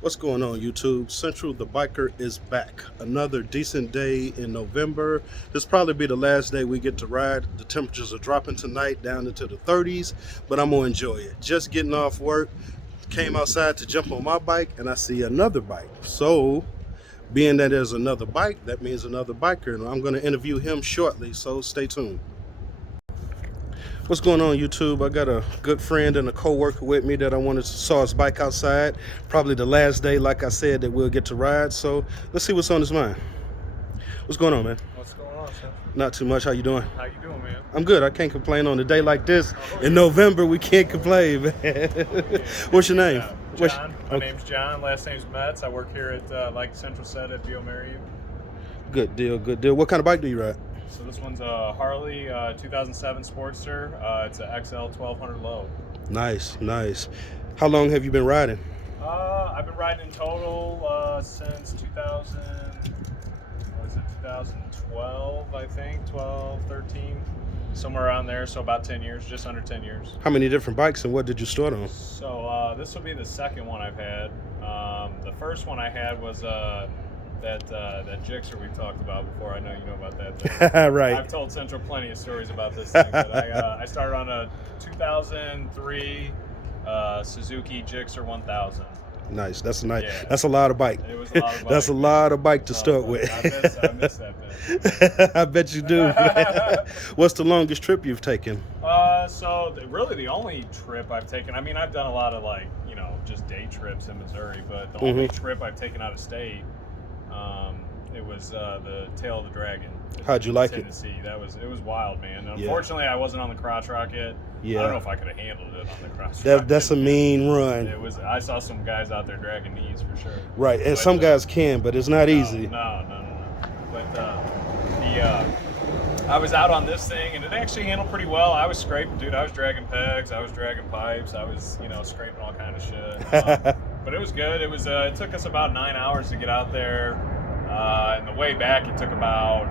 What's going on, YouTube? Central the Biker is back. Another decent day in November. This probably be the last day we get to ride. The temperatures are dropping tonight down into the 30s, but I'm gonna enjoy it. Just getting off work, came outside to jump on my bike, and I see another bike. So, being that there's another bike, that means another biker, and I'm gonna interview him shortly. So stay tuned. What's going on, YouTube? I got a good friend and a co-worker with me that I wanted to saw his bike outside. Probably the last day, like I said, that we'll get to ride. So let's see what's on his mind. What's going on, man? What's going on, Sam? Not too much. How you doing? How you doing, man? I'm good. I can't complain on a day like this. Oh, In November, we can't complain, man. What's your name? John. My name's John. Last name's Metz. I work here at, like Central said, at Mariu. Good deal, good deal. What kind of bike do you ride? So this one's a Harley 2007 Sportster. It's an XL 1200 low. Nice, nice. How long have you been riding? I've been riding in total since 2012, I think, 12, 13, somewhere around there. So about 10 years, just under 10 years. How many different bikes and what did you start on? So this will be the second one I've had. The first one I had was that Gixxer we've talked about before. I know you know about that thing. Right. I've told Central plenty of stories about this thing. But I started on a 2003 Suzuki Gixxer 1000. Nice. That's nice. Yeah. That's a lot of bike. It was a lot of bike. That's a lot of bike to start with. I miss that bit. I bet you do. What's the longest trip you've taken? Really the only trip I've taken, I mean, I've done a lot of just day trips in Missouri, but the only trip I've taken out of state, it was the Tail of the Dragon. How'd you like it? Tennessee. It was wild, man. Unfortunately, I wasn't on the crotch rocket. Yeah. I don't know if I could have handled it on the crotch rocket. That's a mean run. I saw some guys out there dragging knees for sure. Right, and some guys can, but it's not easy. No. But I was out on this thing, and it actually handled pretty well. I was scraping, dude. I was dragging pegs. I was dragging pipes. I was, scraping all kind of shit. But it was good. It was. It took us about 9 hours to get out there, and the way back it took about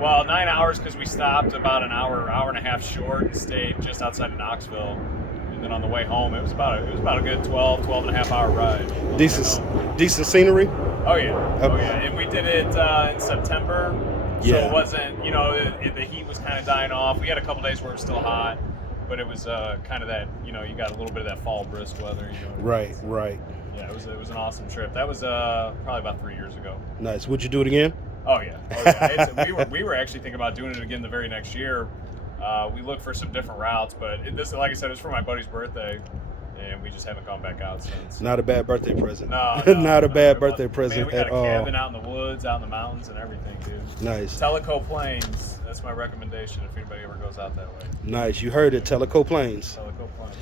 9 hours because we stopped about an hour and a half short and stayed just outside of Knoxville. And then on the way home, it was about a good 12 and a half hour ride. Decent scenery. Oh yeah, and we did it in September. So Yeah. it wasn't, the heat was kind of dying off. We had a couple days where it was still hot, but it was kind of that, you got a little bit of that fall brisk weather. Right. Yeah, it was an awesome trip. That was probably about 3 years ago. Nice. Would you do it again? Oh yeah. We were actually thinking about doing it again the very next year. We looked for some different routes, but this, like I said, it was for my buddy's birthday. And we just haven't gone back out since. Not a bad birthday present. No, Not a bad birthday present at all. We got a cabin all. out in the woods, out in the mountains, and everything, dude. Nice. Tellico Plains. That's my recommendation if anybody ever goes out that way. Nice. You heard it. Tellico Plains. Tellico Plains.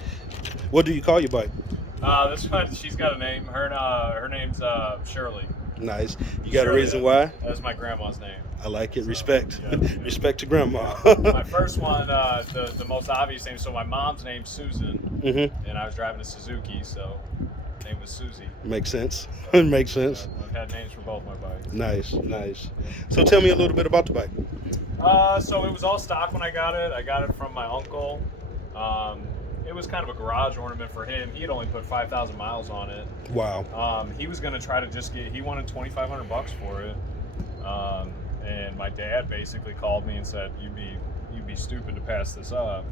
What do you call your bike? This one, she's got a name. Her name's Shirley. Nice. You got Shirley, a reason why? That's my grandma's name. I like it. So, Respect. yeah. Respect to grandma. My first one, the most obvious name. So my mom's name's Susan, and I was driving a Suzuki, so her name was Susie. Makes sense. Makes sense. I've had names for both my bikes. Nice. So tell me a little bit about the bike. So it was all stock when I got it. I got it from my uncle. It was kind of a garage ornament for him. He had only put 5,000 miles on it. Wow. He was going to try to he wanted $2,500 for it. And my dad basically called me and said, you'd be stupid to pass this up.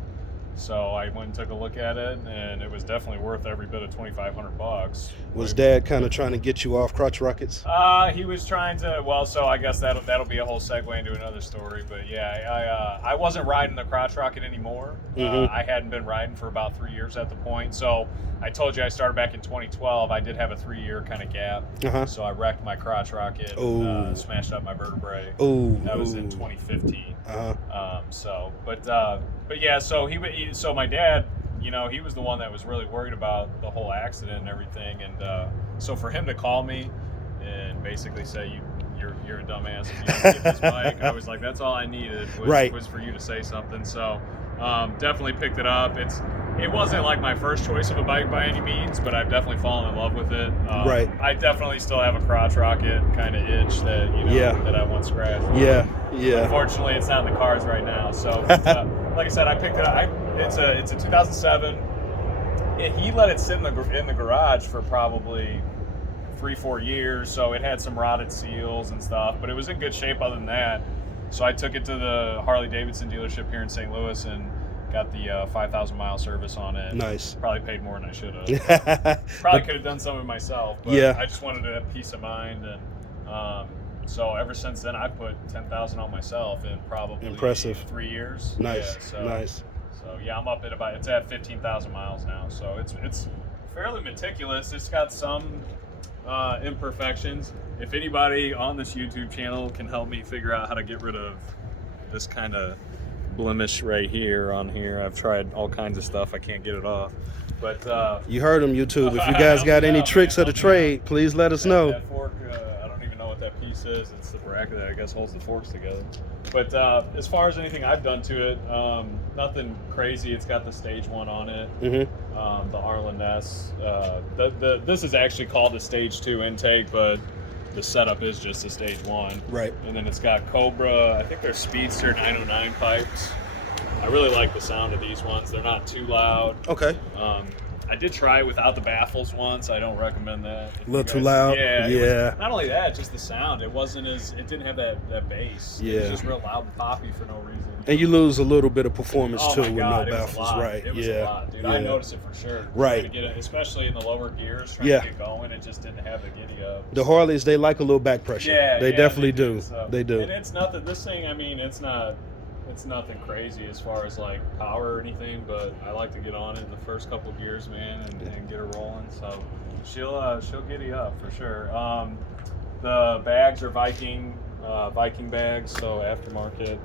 So I went and took a look at it, and it was definitely worth every bit of $2,500. Was Dad kind of trying to get you off crotch rockets? He was trying to. Well, so I guess that'll be a whole segue into another story. But yeah, I wasn't riding the crotch rocket anymore. I hadn't been riding for about 3 years at the point. So I told you I started back in 2012. I did have a 3-year kind of gap. So I wrecked my crotch rocket, smashed up my vertebrae. That was in 2015. But yeah, so my dad, he was the one that was really worried about the whole accident and everything, and so for him to call me and basically say you're a dumbass if you don't get this bike, I was like, that's all I needed was for you to say something. So definitely picked it up. It wasn't like my first choice of a bike by any means, but I've definitely fallen in love with it. I definitely still have a crotch rocket kind of itch that that I once scratched. Yeah. Unfortunately, it's not in the cars right now. So, like I said, I picked it up. It's a 2007. he let it sit in the garage for probably 3-4 years, so it had some rotted seals and stuff, but it was in good shape other than that. So I took it to the Harley Davidson dealership here in St. Louis and got the 5,000 mile service on it. Nice. Probably paid more than I should have. Probably could have done some of it myself, but Yeah. I just wanted to have peace of mind. And so ever since then, I put 10,000 on myself in probably Impressive. 3 years. Nice. Yeah, Nice. So yeah, I'm up at it's at 15,000 miles now. So it's fairly meticulous. It's got some imperfections. If anybody on this YouTube channel can help me figure out how to get rid of this kind of blemish right here on here, I've tried all kinds of stuff. I can't get it off. But You heard him, YouTube. If you guys got any tricks of the trade, please let us know. That fork, I don't even know what that piece is. It's the bracket that I guess holds the forks together. But as far as anything I've done to it, nothing crazy. It's got the stage 1 on it, the Arlen Ness. This is actually called the stage 2 intake, but the setup is just a stage 1. Right. And then it's got Cobra, I think they're Speedster 909 pipes. I really like the sound of these ones. They're not too loud. Okay. I did try it without the baffles once. I don't recommend that. A little too loud? Yeah. Yeah. Not only that, just the sound. It didn't have that bass. Yeah. It was just real loud and poppy for no reason. And you lose a little bit of performance Oh too my with God, no it was a baffles, lot. right? It was a lot, dude. I noticed it for sure. Right. Trying to get it, especially in the lower gears, trying to get going, it just didn't have the giddy up. The Harleys, they like a little back pressure. Yeah, they definitely do. So. They do. And it's nothing. This thing, I mean, it's nothing crazy as far as like power or anything, but I like to get on it in the first couple of gears, man, and get her rolling. So she'll giddy up for sure. The bags are Viking bags, so aftermarket.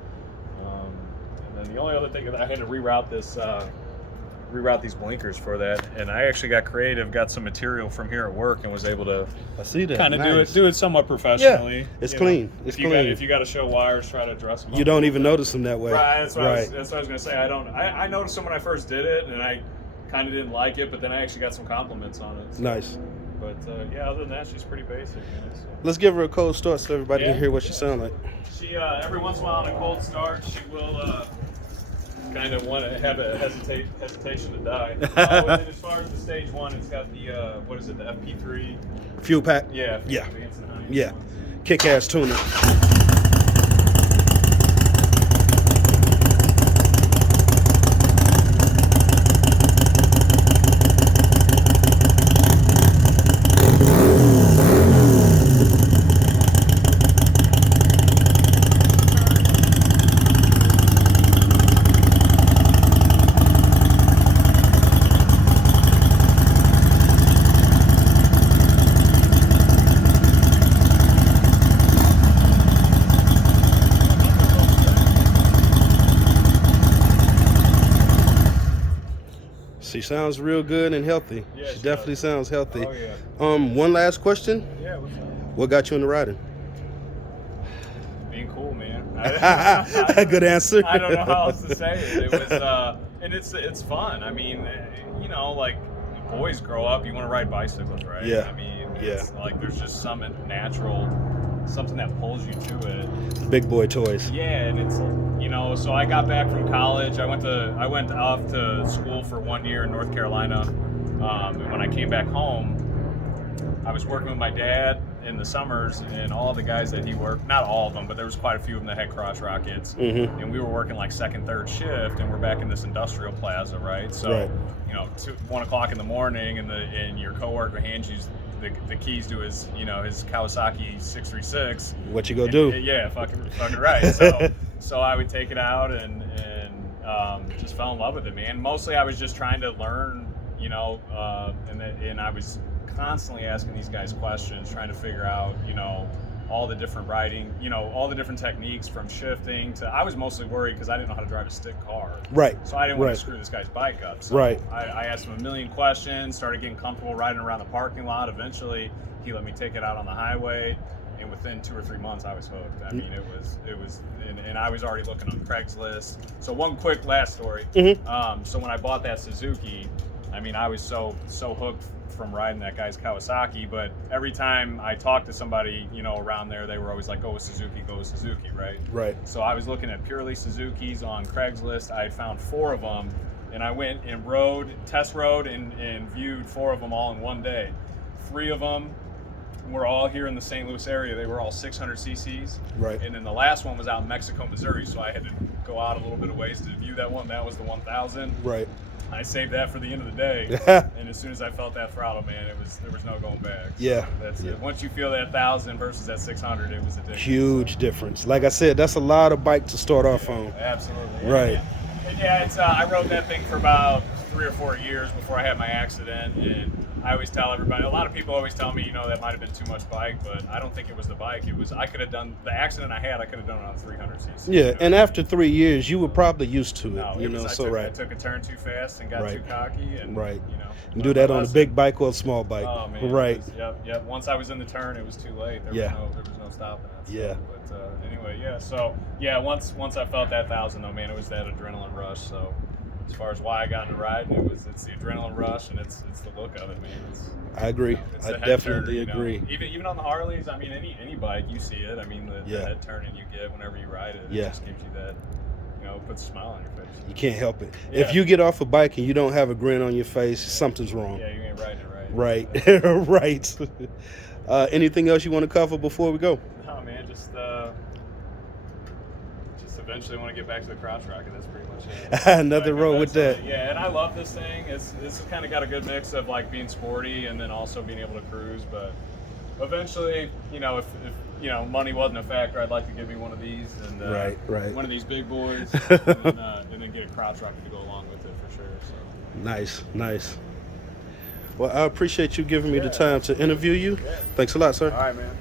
And then the only other thing that I had to reroute these blinkers for that, and I actually got creative, got some material from here at work, and was able to I see that. kind of Nice. do it somewhat professionally. Yeah, it's clean. It's clean. If you got to show wires, try to dress them. You don't even notice them that way. Right. That's what right. I was gonna say. I noticed them when I first did it, and I kind of didn't like it, but then I actually got some compliments on it. So. Nice. But yeah, other than that, she's pretty basic. Man, so. Let's give her a cold start so everybody can hear what she sounds like. She every once in a while on a cold start, she will kind of want to have a hesitation to die. And as far as the stage 1, it's got the what is it, the FP3 fuel pack. Yeah. Yeah. Advanced and High. Yeah. Kick-ass tuner. She sounds real good and healthy. Yeah, she definitely sounds healthy. Oh yeah. One last question. Yeah. What's up? What got you into riding? Being cool, man. Good answer. I don't know how else to say it. It was, and it's fun. I mean, you know, like boys grow up, you want to ride bicycles, right? Yeah. I mean, it's like there's just something natural, something that pulls you to it. Big boy toys. Yeah, and it's, you know, so I got back from college. I went off to school for 1 year in North Carolina, and when I came back home, I was working with my dad in the summers, and all the guys that he worked, not all of them, but there was quite a few of them that had crotch rockets, and we were working like second, third shift, and we're back in this industrial plaza, right? So, you know, 1 o'clock in the morning, and your coworker hands you the keys to his, you know, his Kawasaki 636. What you gonna do? Yeah, fucking right. So I would take it out and just fell in love with it, man. Mostly I was just trying to learn, you know, and I was constantly asking these guys questions, trying to figure out, you know, all the different riding, you know, all the different techniques from shifting to, I was mostly worried because I didn't know how to drive a stick car. Right. So I didn't want to screw this guy's bike up. So right. I asked him a million questions, started getting comfortable riding around the parking lot. Eventually, he let me take it out on the highway. And within 2 or 3 months, I was hooked. I mean, it was, and I was already looking on Craigslist. So one quick last story. So when I bought that Suzuki, I mean, I was so hooked from riding that guy's Kawasaki, but every time I talked to somebody, you know, around there, they were always like, go with Suzuki, right? Right. So I was looking at purely Suzukis on Craigslist. I had found 4 of them and I went and test rode, and viewed 4 of them all in one day. 3 of them were all here in the St. Louis area. They were all 600 cc's. Right. And then the last one was out in Mexico, Missouri, so I had to go out a little bit of ways to view that one. That was the 1000. Right. I saved that for the end of the day, and as soon as I felt that throttle, man, there was no going back. So Yeah. that's Yeah. it. Once you feel that 1000 versus that 600, it was addictive. Huge difference. Like I said, that's a lot of bike to start off on. Absolutely. Right. And yeah, it's I rode that thing for about 3 or 4 years before I had my accident, and I always tell everybody, a lot of people always tell me, that might have been too much bike, but I don't think it was the bike. It was, I could have done the accident I had. I could have done it on 300 cc. Yeah, and after 3 years, you were probably used to it. No, I took a turn too fast and got too cocky, and And do that on a big bike or a small bike. Oh man, right. Yep. Once I was in the turn, it was too late. There was no stopping it. So, Yeah. But anyway, yeah. So yeah, once I felt that 1000 though, man, it was that adrenaline rush. So as far as why I got into riding, it's the adrenaline rush, and it's the look of it, man. I agree. It's I the head definitely turn, agree. Even on the Harleys, I mean, any bike, you see it. I mean, the head turning you get whenever you ride it, it just gives you that, puts a smile on your face. You can't help it. Yeah. If you get off a bike and you don't have a grin on your face, something's wrong. Yeah, you ain't riding it right. Right. Right. Anything else you want to cover before we go? No, man, just eventually want to get back to the crotch rocket. That's pretty much it. Nothing wrong with that. Yeah, and I love this thing. This has kind of got a good mix of like being sporty and then also being able to cruise. But eventually, if money wasn't a factor, I'd like to give me one of these and right. one of these big boys, and then get a crotch rocket to go along with it for sure. So. Nice. Well, I appreciate you giving me the time to interview you. Thanks a lot, sir. All right, man.